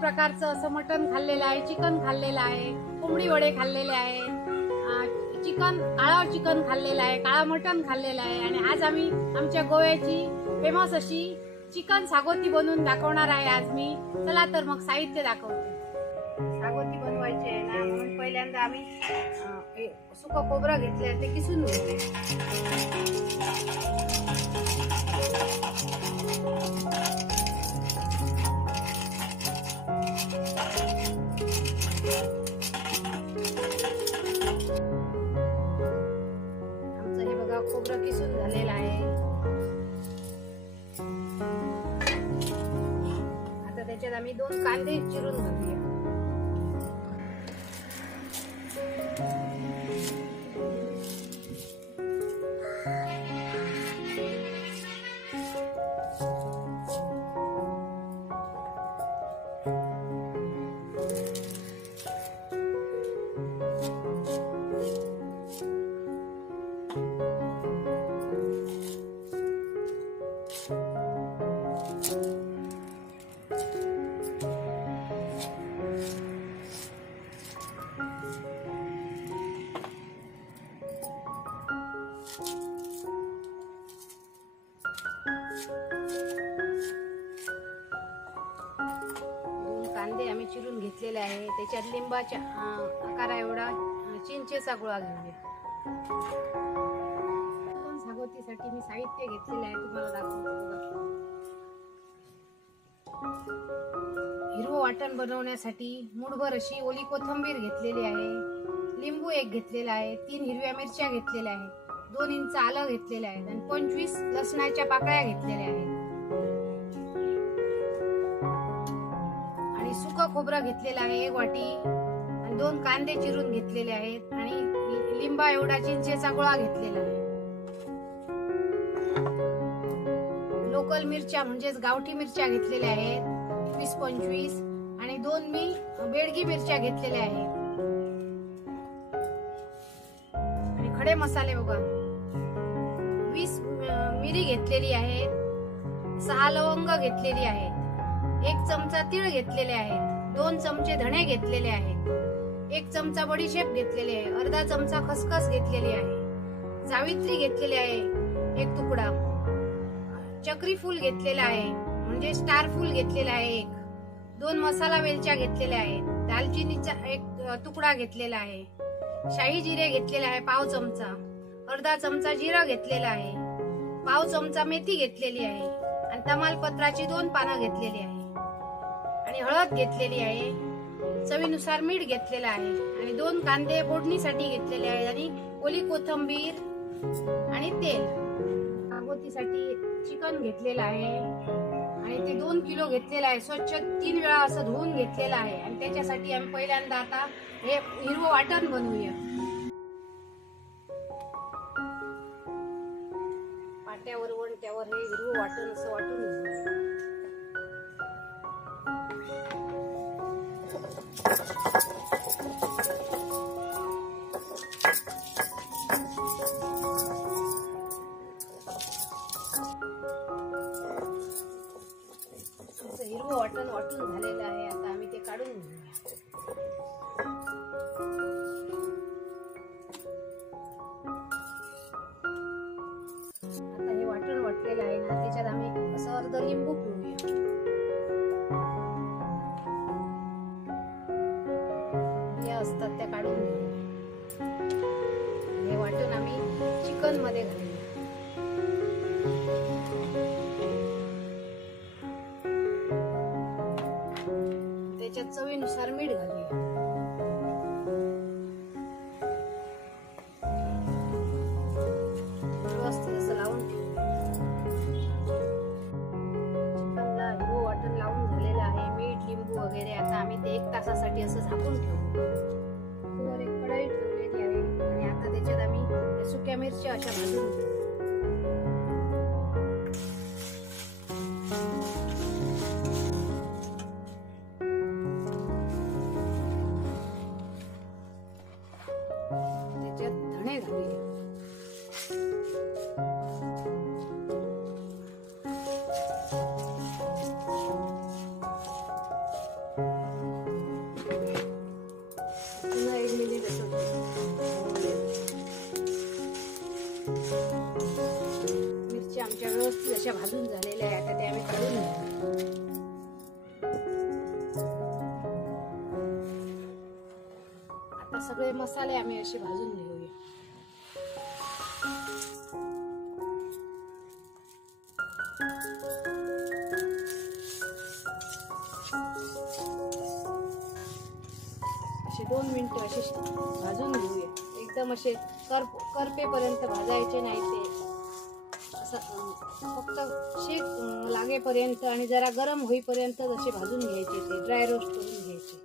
प्रकारचं असं मटण खाल्लेलं आहे, चिकन खाल्लेलं आहे, कोंबडी वडे खाल्लेले आहे, काळं चिकन खाल्लेलं आहे, काळं मटण खाल्लेलं आहे. आणि आज आम्ही आमच्या गोव्याची फेमस अशी चिकन सागोती बनवून दाखवणार आहे आज मी. चला तर मग साहित्य दाखवते. सागोती बनवायची आहे ना, म्हणून पहिल्यांदा आम्ही सुकं खोबरं घेतलं ते किसून घेतले. आमचं हे बघा खोबरं किसून झालेलं आहे. आता त्याच्यात आम्ही 2 कांदे चिरून घालूया. कांदे आम्ही चिरून घेतलेले आहे. त्याच्यात लिंबाच्या आकारा एवढा चिंचेचा गोळा घेऊया. सागोतीसाठी मी साहित्य घेतलेले आहे, तुम्हाला दाखवतो. हिरवं वाटण बनवण्यासाठी मूठभर अशी ओली कोथिंबीर घेतलेली आहे, लिंबू 1 घेतलेला आहे, 3 हिरव्या मिरच्या घेतलेल्या आहेत, 2 इंच आलं घेतलेलं आहे आणि 25 लसणाच्या पाकळ्या घेतलेल्या आहेत. सुकं खोबरं घेतलेलं आहे 1 वाटी आणि 2 कांदे चिरून घेतलेले आहेत आणि लिंबा एवढा चिंचेचा गोळा घेतलेला आहे. लोकल मिरच्या म्हणजेच गावठी मिरच्या घेतलेल्या आहेत 20-25 आणि 2 मी बेडगी मिरच्या घेतलेल्या आहेत. आणि खडे मसाले बघा 20 मिरी घेतलेली आहेत, 6 लवंग घेतलेली आहेत, 1 चमचा तीळ घेतलेले आहेत, 2 चमचे धणे घेतलेले आहेत, 1 चमचा बडीशेप घेतलेले आहे, अर्धा चमचा खसखस घेतलेली आहे, जावित्री घेतलेली आहे 1 तुकडा, चक्री फूल घेतलेला आहे म्हणजे स्टार फूल घेतलेला आहे 1, 2 मसाला वेलच्या घेतलेल्या आहेत, दालचिनीचा 1 तुकडा घेतलेला आहे, शाही जिरे घेतलेले आहे 1/2 चमचा, अर्धा चमचा जिरा घेतलेला आहे, 1/2 चमचा मेथी घेतलेली आहे आणि तमालपत्राची 2 पानं घेतलेली आहे आणि हळद घेतलेली आहे, चवीनुसार मीठ घेतलेलं आहे आणि 2 कांदे फोडणीसाठी घेतलेले आहेत आणि ओली कोथिंबीर आणि तेल. सागोतीसाठी चिकन घेतलेलं आहे आणि ते 2 किलो घेतलेलं आहे. स्वच्छ 3 वेळा असं धुवून घेतलेलं आहे आणि त्याच्यासाठी आम्ही पहिल्यांदा आता हे हिरवं वाटण बनवूया. पाट्यावर वणत्यावर हे हिरवं वाटण असं वाटून घेऊया. हिरवं वाटण वाटून झालेलं आहे. आता आम्ही ते काढून घेऊया. आता हे वाटण वाटलेलं आहे ना, त्याच्यात आम्ही असं अर्ध लिंबू पिळूया. या असतात त्या काढून घेऊया. हे वाटण आम्ही चिकन मध्ये घालूया. त्याच्यात चवीनुसार मीठ घालूया. व्यवस्थित असं लावून चिकनला हिरवं वाटण लावून झालेलं आहे. मीठ लिंबू वगैरे. आता आम्ही ते 1 तासासाठी असं झाकून ठेवू. वर एक कढई ठेवलेली आहे आणि आता त्याच्यात आम्ही सुक्या मिरच्या अशा भाजून घेऊ. घालूया. भाजून झालेले आहे. आता ते आम्ही काढून घेऊ. आता सगळे मसाले आम्ही असे भाजून घेऊया. असे 2 मिनिटं असे भाजून घेऊया. एकदम असे करपेपर्यंत भाजायचे नाही. ते असं फक्त शेक लागेपर्यंत आणि जरा गरम होईपर्यंत असे भाजून घ्यायचे. ते ड्राय रोस्ट करून घ्यायचे.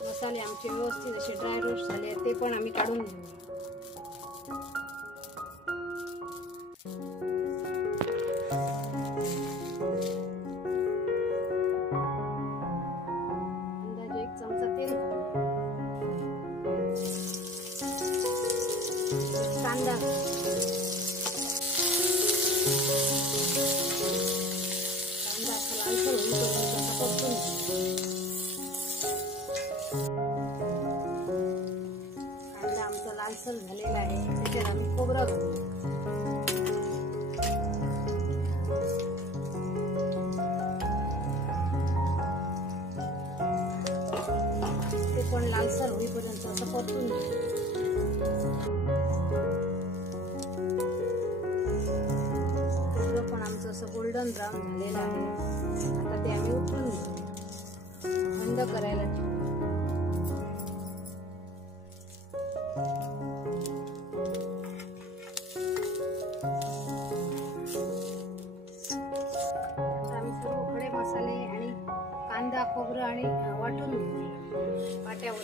मसाले आमचे व्यवस्थित असे ड्राय रोस्ट झाले. ते पण आम्ही काढून घेऊया. अंदाजे 1 चमचा तेल कांदा लालसर होईपर्यंत असा परतून कांदा आमचा लालसर झालेला आहे. त्याच्यात आम्ही खोबरं घालू. ते पण लालसर होईपर्यंत असं परतून घेऊ. पण आमचं असं गोल्डन ब्राऊन झालेलं आहे. आता ते आम्ही उतरून घेऊ. थंड करायला ठेवू. आता आम्ही सर्व खडे मसाले आणि कांदा खोबरं आणि वाटून घेऊ पाट्यावर.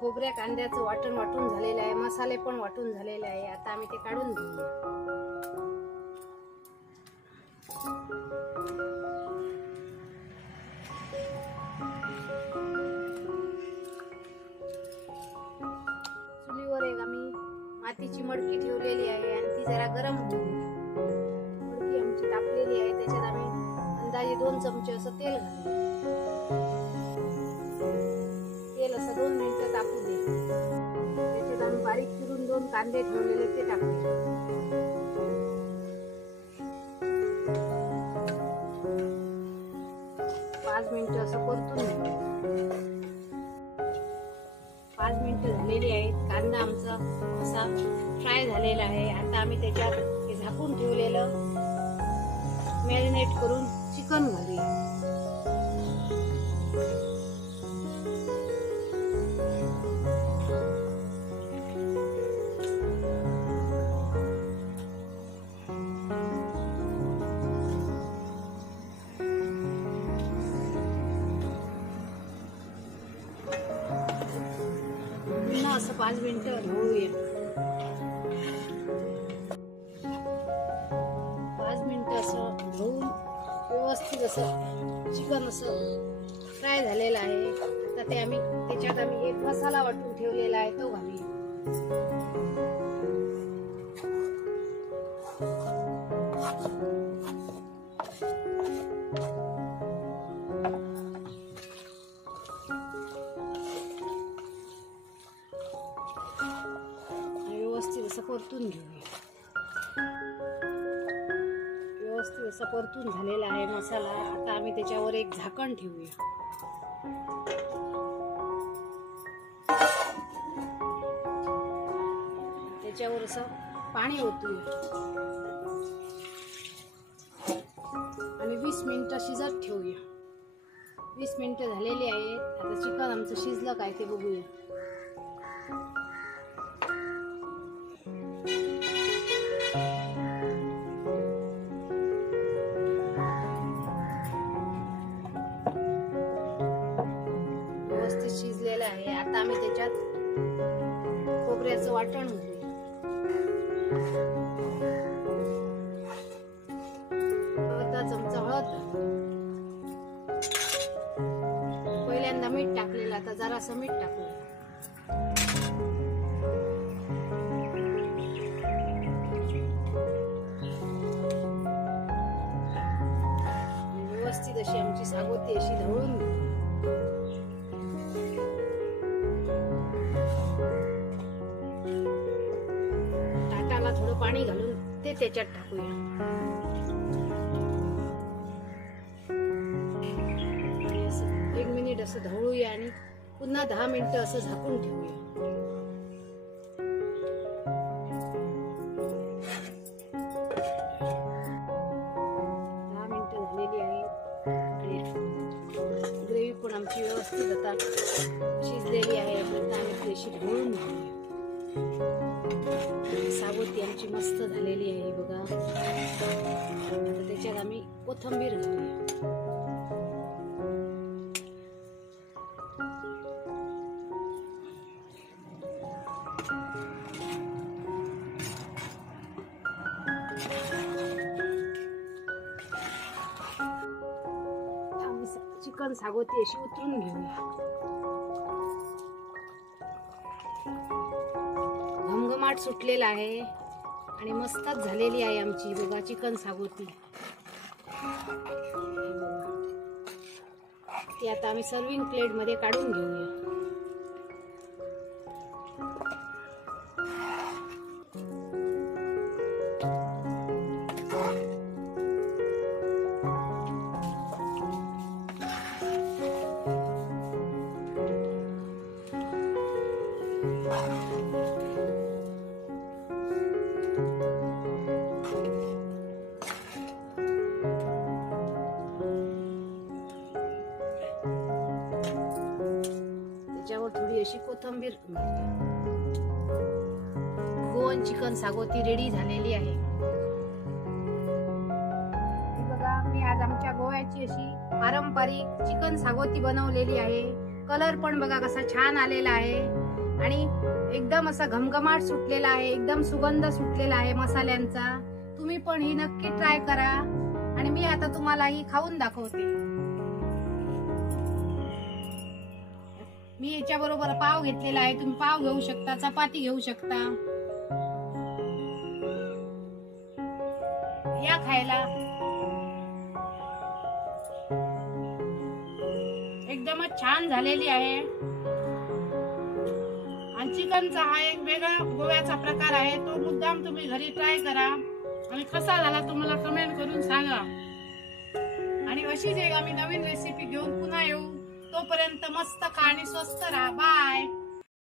खोबऱ्या कांद्याचं वाटण वाटून झालेलं आहे. मसाले पण वाटून झालेले आहे. आता आम्ही ते काढून घेऊया. 1 आम्ही मातीची मडकी ठेवलेली आहे आणि ती जरा गरम होऊ. मडकी आमची तापलेली आहे. त्याच्यात आम्ही अंदाजे 2 चमचे असं तेल घालू. तेल असं 2 मिनिटं तापू दे. त्याच्यात आम्ही बारीक चिरून 2 कांदे ठेवलेले ते टाकूया. पाच मिनिटं असं परतून घेऊ. 5 मिनिटं झालेली आहेत. कांदा आमचा असा फ्राय झालेला आहे. आता आम्ही त्याच्यात हे झाकून ठेवलेलं मॅरिनेट करून चिकन घालूया. असं 5 मिनिटं ढवळूया. 5 मिनिटं असं ढवून व्यवस्थित असं चिकन असं फ्राय झालेलं आहे. आता ते आम्ही त्याच्यात आम्ही एक मसाला वाटून ठेवलेला आहे तो घालूया. व्यवस्थित असं परतून घेऊया. व्यवस्थित असं परतून झालेला आहे मसाला. आता आम्ही त्याच्यावर एक झाकण ठेवूया. त्याच्यावर असं पाणी ओतूया आणि 20 मिनिटं शिजत ठेवूया. 20 मिनिटं झालेली आहेत. आता चिकन आमचं शिजलं काय ते बघूया. व्यवस्थित शिजलेलं आहे. आता आम्ही त्याच्यात खोबऱ्याचं वाटण घालूया. अर्धा चमचा हळद, पहिल्यांदा मीठ टाकलेलं, आता जरासं मीठ टाकू. व्यवस्थित अशी आमची सागोती अशी ढवळून घेऊ. ताटाला थोडं पाणी घालून ते त्याच्यात टाकूया. एक मिनिट असं ढवळूया आणि पुन्हा 10 मिनिटं असं झाकून ठेवूया. 10 मिनिटं झालेली आहे आणि ग्रेव्ही पण आमची व्यवस्थित आता शिजलेली आहे. आता आम्ही ती अशी ढवळून घेऊया. सागोती आमची मस्त झालेली आहे बघा. आता त्याच्यात आम्ही कोथिंबीर घालूया. चिकन सागोती अशी उतरून घेऊया. घमघमाट सुटलेला आहे आणि मस्तच झालेली आहे आमची बघा चिकन सागोती. ती आता आम्ही सर्विंग प्लेट मध्ये काढून घेऊया. त्याच्यावर थोडी अशी कोथिंबीर. गोवन चिकन सागोती रेडी झालेली आहे. बघा मी आज आमच्या गोव्याची अशी पारंपरिक चिकन सागोती बनवलेली आहे. कलर पण बघा कसा छान आलेला आहे आणि एकदम असा घमघमाट सुटलेला आहे. एकदम सुगंध सुटलेला आहे मसाल्यांचा. तुम्ही पण ही नक्की ट्राय करा आणि मी आता तुम्हाला ही खाऊन दाखवते. मी याच्या बरोबर पाव घेतलेला आहे. तुम्ही पाव घेऊ शकता, चपाती घेऊ शकता. या खायला. एकदमच छान झालेली आहे. आणि चिकनचा हा एक वेगळा गोव्याचा प्रकार आहे. तो मुद्दाम तुम्ही घरी ट्राय करा आणि कसा झाला तुम्हाला कमेंट करून सांगा. आणि अशीच एक आम्ही नवीन रेसिपी घेऊन पुन्हा येऊ. तोपर्यंत मस्त खा आणि स्वस्त राहा. बाय.